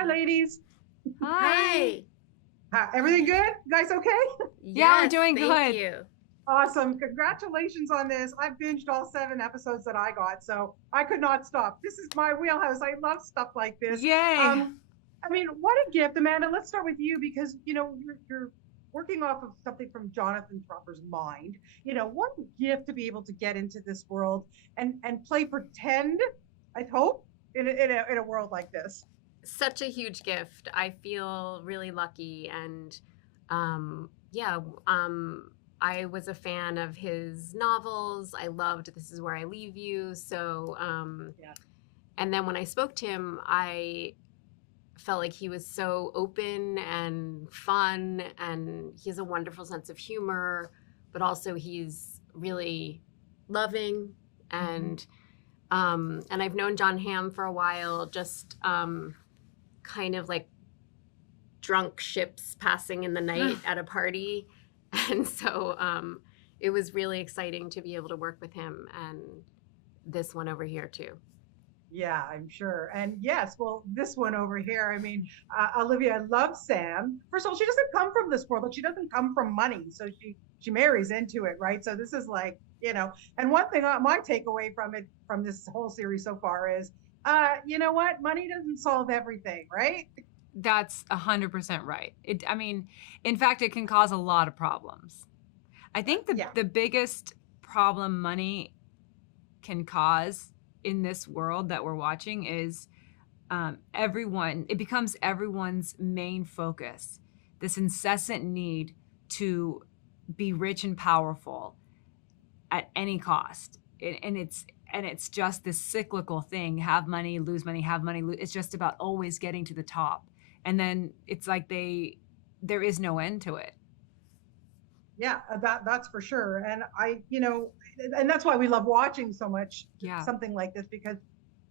Hi, ladies. Hi. Everything good? You guys okay? Yeah, we're doing thank good. you. Awesome. Congratulations on this. I've binged all 7 episodes that I got, so I could not stop. This is my wheelhouse. I love stuff like this. Yay. I mean, what a gift, Amanda. Let's start with you because, you're working off of something from Jonathan Tropper's mind. What a gift to be able to get into this world and play pretend, I hope, in a world like this. Such a huge gift. I feel really lucky. And I was a fan of his novels. I loved This Is Where I Leave You. So, Yeah. and then when I spoke to him, I felt like he was so open and fun, and he has a wonderful sense of humor, but also he's really loving. And I've known Jon Hamm for a while, just kind of like drunk ships passing in the night at a party. And so it was really exciting to be able to work with him, and this one over here too. Yeah, I'm sure. And yes, well, this one over here, I mean, Olivia loves Sam. First of all, she doesn't come from this world, but she doesn't come from money. So she marries into it, right? So this is like, and one thing, my takeaway from this whole series so far is, you know what? Money doesn't solve everything, right? That's 100% right. In fact, it can cause a lot of problems. I think the biggest problem money can cause in this world that we're watching is it becomes everyone's main focus, this incessant need to be rich and powerful at any cost. And it's just this cyclical thing: have money, lose money, have money, lose. It's just about always getting to the top. And then it's like there is no end to it. Yeah, that's for sure. And and that's why we love watching so much something like this, because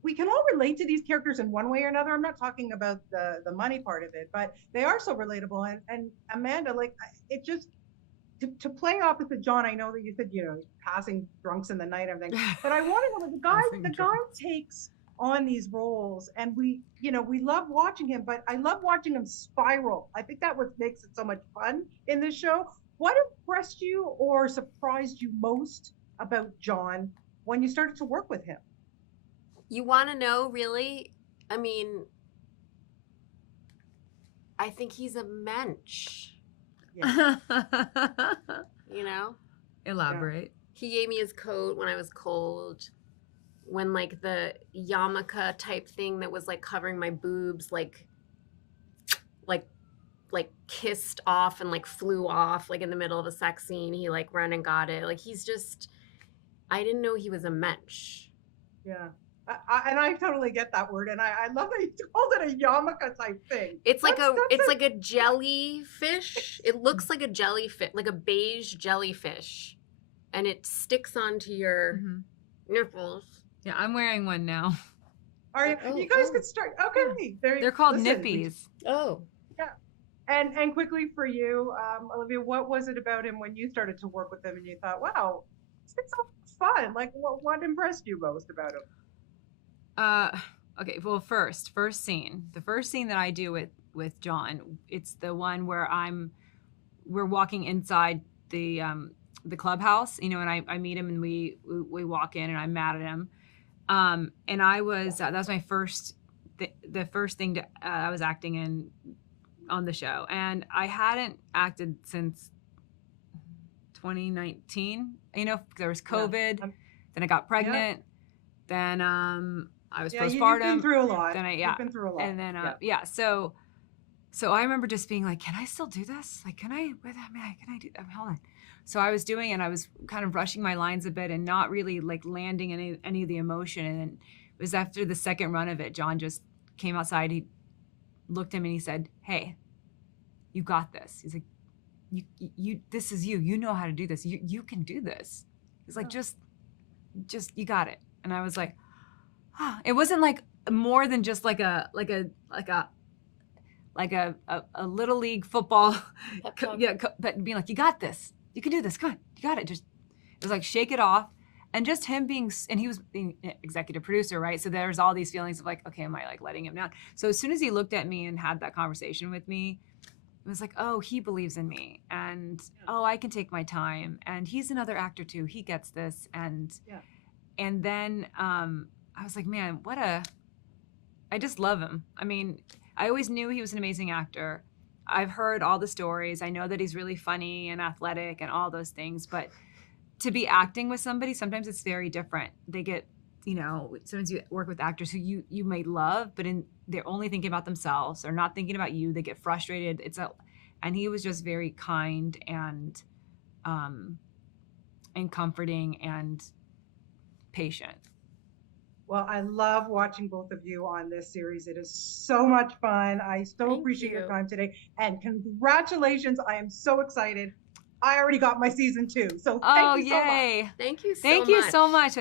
we can all relate to these characters in one way or another. I'm not talking about the money part of it, but they are so relatable. And Amanda, like, it just to play opposite Jon, I know that you said, passing drunks in the night and everything, but I want to know, the guy takes on these roles, and we love watching him, but I love watching him spiral. I think that what makes it so much fun in this show. What impressed you or surprised you most about Jon when you started to work with him? You want to know, really? I mean, I think he's a mensch. Yeah. Elaborate. He gave me his coat when I was cold. When like the yarmulke type thing that was like covering my boobs, like kissed off and like flew off like in the middle of a sex scene. He like ran and got it. Like I didn't know he was a mensch. Yeah. I totally get that word, and I love that you called it a yarmulke type thing. It's like a jellyfish. It looks like a jellyfish, like a beige jellyfish, and it sticks onto your nipples. Yeah, I'm wearing one now. All right, you guys could start. Okay, they're called nippies. Oh, yeah. And quickly for you, Olivia, what was it about him when you started to work with him and you thought, wow, this is so fun? Like, what impressed you most about him? Okay, well, first scene. The first scene that I do with Jon, it's the one where we're walking inside the clubhouse, and I meet him, and we walk in, and I'm mad at him. And I was that was my first the first thing I was acting in on the show, and I hadn't acted since 2019. There was COVID, then I got pregnant, then I was postpartum. You've been through a lot. You've been through a lot. And then so I remember just being like, can I still do this? Like, can I do that? Hold on. So I was doing it, and I was kind of rushing my lines a bit and not really like landing any of the emotion. And it was after the second run of it, Jon just came outside. He looked at me and he said, "Hey, you got this." He's like, you this is you. You know how to do this. You can do this. He's like, just you got it. And I was like, it wasn't like more than just like a little league football, but being like, you got this, you can do this, come on, you got it. It was like, shake it off. And just him being, and he was being executive producer, right? So there's all these feelings of like, okay, am I like letting him down? So as soon as he looked at me and had that conversation with me, it was like, oh, he believes in me, and oh, I can take my time, and he's another actor too. He gets this, and then I was like, man, I just love him. I mean, I always knew he was an amazing actor. I've heard all the stories. I know that he's really funny and athletic and all those things, but to be acting with somebody, sometimes it's very different. They get, sometimes you work with actors who you may love, but they're only thinking about themselves. They're not thinking about you. They get frustrated. And he was just very kind and comforting and patient. Well, I love watching both of you on this series. It is so much fun. I so appreciate your time today. And congratulations. I am so excited. I already got my season 2. So thank you so much. Thank you so much. Thank you so much.